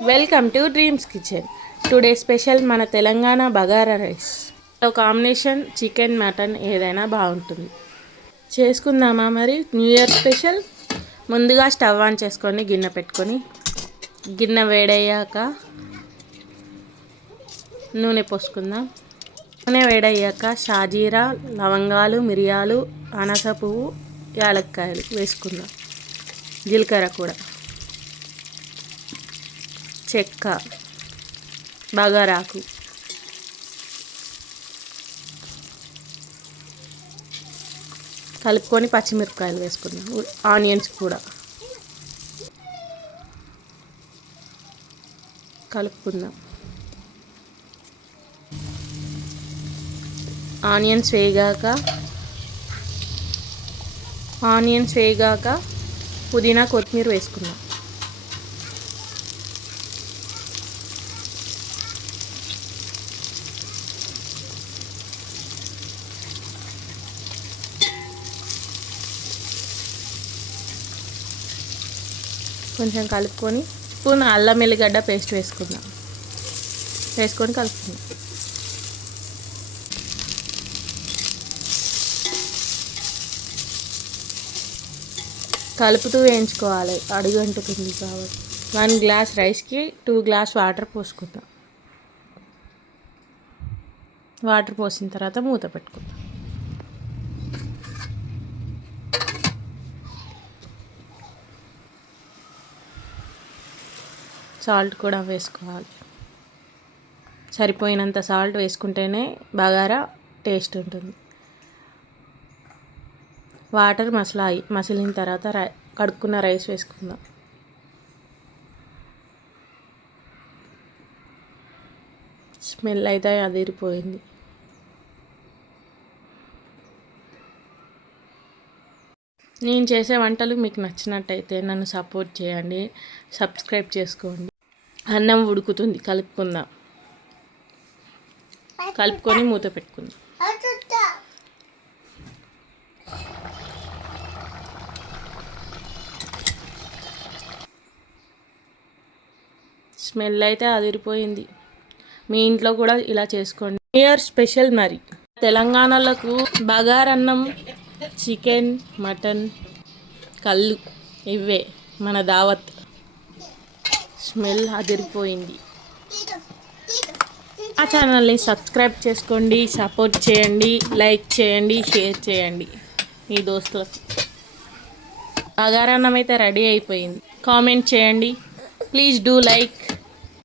Welcome to dreams kitchen. Today special మన Telangana bagara rice. Combination chicken mutton ఏదైనా బాగుంటుంది. చేసుకుందామా మరి న్యూ ఇయర్ స్పెషల్. ముందుగా స్టవ్ ఆన్ చేసుకొని గిన్నె పెట్టుకొని గిన్నె వేడయ్యాక నూనె పోసుకుందాం. నూనె వేడయ్యాక షాజీరా, లవంగాలు, మిరియాలు, అనాస పువ్వు, యాలక్కాయలు వేసుకుందాం. జీలకర్ర కూడా, చెక్క, బగారాకు, కలుపుకొని పచ్చిమిరపకాయలు వేసుకుందాం. ఆనియన్స్ కూడా కలుపుకుందాం. ఆనియన్స్ వేగాక పుదీనా, కొత్తిమీర వేసుకుందాం. కొంచెం కలుపుకొని స్పూన్ అల్లం ఎల్లిగడ్డ పేస్ట్ వేసుకుందాం. వేసుకొని కలుపుకుందాం. కలుపుతూ వేయించుకోవాలి, అడుగంటుతుంది కాబట్టి. 1 గ్లాస్ రైస్కి 2 గ్లాస్ వాటర్ పోసుకుందాం. వాటర్ పోసిన తర్వాత మూత పెట్టుకుందాం. సాల్ట్ కూడా వేసుకోవాలి. సరిపోయినంత సాల్ట్ వేసుకుంటేనే బగారా టేస్ట్ ఉంటుంది. వాటర్ మసిలిన తర్వాత కడుక్కున్న రైస్ వేసుకుందాం. స్మెల్ అయితే అదిరిపోయింది. నేను చేసే వంటలు మీకు నచ్చినట్టయితే నన్ను సపోర్ట్ చేయండి, సబ్స్క్రైబ్ చేసుకోండి. అన్నం ఉడుకుతుంది, కలుపుకొని మూత పెట్టుకుందాం. స్మెల్ అయితే అదిరిపోయింది. మీ ఇంట్లో కూడా ఇలా చేసుకోండి. న్యూ ఇయర్ స్పెషల్ మరి తెలంగాణలకు బగారన్నం, చికెన్, మటన్, కళ్ళు ఇవే మన దావత్. స్మెల్ అదిరిపోయింది. ఆ ఛానల్ని సబ్స్క్రైబ్ చేసుకోండి, సపోర్ట్ చేయండి, లైక్ చేయండి, షేర్ చేయండి మీ దోస్తులకు. బగారన్నం అయితే రెడీ అయిపోయింది. కామెంట్ చేయండి. Please do like.